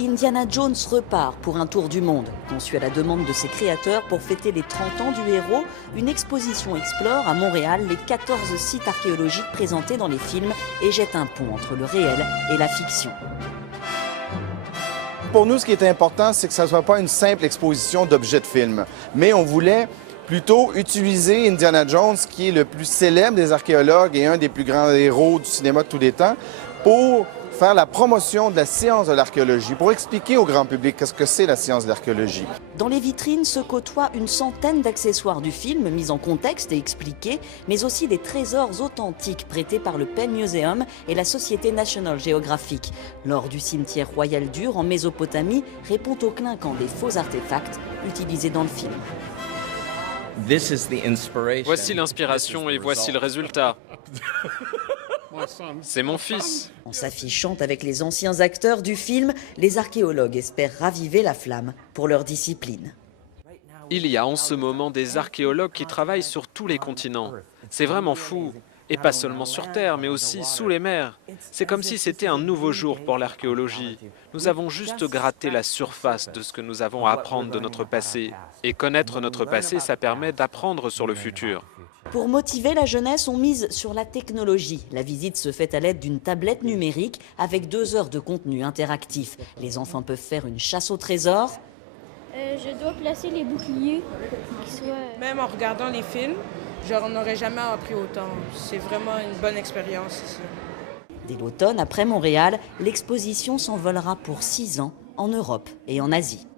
Indiana Jones repart pour un tour du monde. Conçu à la demande de ses créateurs pour fêter les 30 ans du héros, une exposition explore à Montréal les 14 sites archéologiques présentés dans les films et jette un pont entre le réel et la fiction. Pour nous, ce qui est important, c'est que ça ne soit pas une simple exposition d'objets de film, mais on voulait plutôt utiliser Indiana Jones, qui est le plus célèbre des archéologues et un des plus grands héros du cinéma de tous les temps, pour faire la promotion de la science de l'archéologie, pour expliquer au grand public ce que c'est la science de l'archéologie. Dans les vitrines se côtoient une centaine d'accessoires du film mis en contexte et expliqués, mais aussi des trésors authentiques prêtés par le Penn Museum et la Société National Geographic. L'or du cimetière royal d'Ur en Mésopotamie répond au clinquant des faux artefacts utilisés dans le film. Voici l'inspiration et voici le résultat. C'est mon fils. En s'affichant avec les anciens acteurs du film, les archéologues espèrent raviver la flamme pour leur discipline. Il y a en ce moment des archéologues qui travaillent sur tous les continents. C'est vraiment fou. Et pas seulement sur Terre, mais aussi sous les mers. C'est comme si c'était un nouveau jour pour l'archéologie. Nous avons juste gratté la surface de ce que nous avons à apprendre de notre passé. Et connaître notre passé, ça permet d'apprendre sur le futur. Pour motiver la jeunesse, on mise sur la technologie. La visite se fait à l'aide d'une tablette numérique avec 2 heures de contenu interactif. Les enfants peuvent faire une chasse au trésor. Je dois placer les boucliers pour qu'ils soient... Même en regardant les films, on n'aurait jamais appris autant. C'est vraiment une bonne expérience ici. Dès l'automne, après Montréal, l'exposition s'envolera pour 6 ans en Europe et en Asie.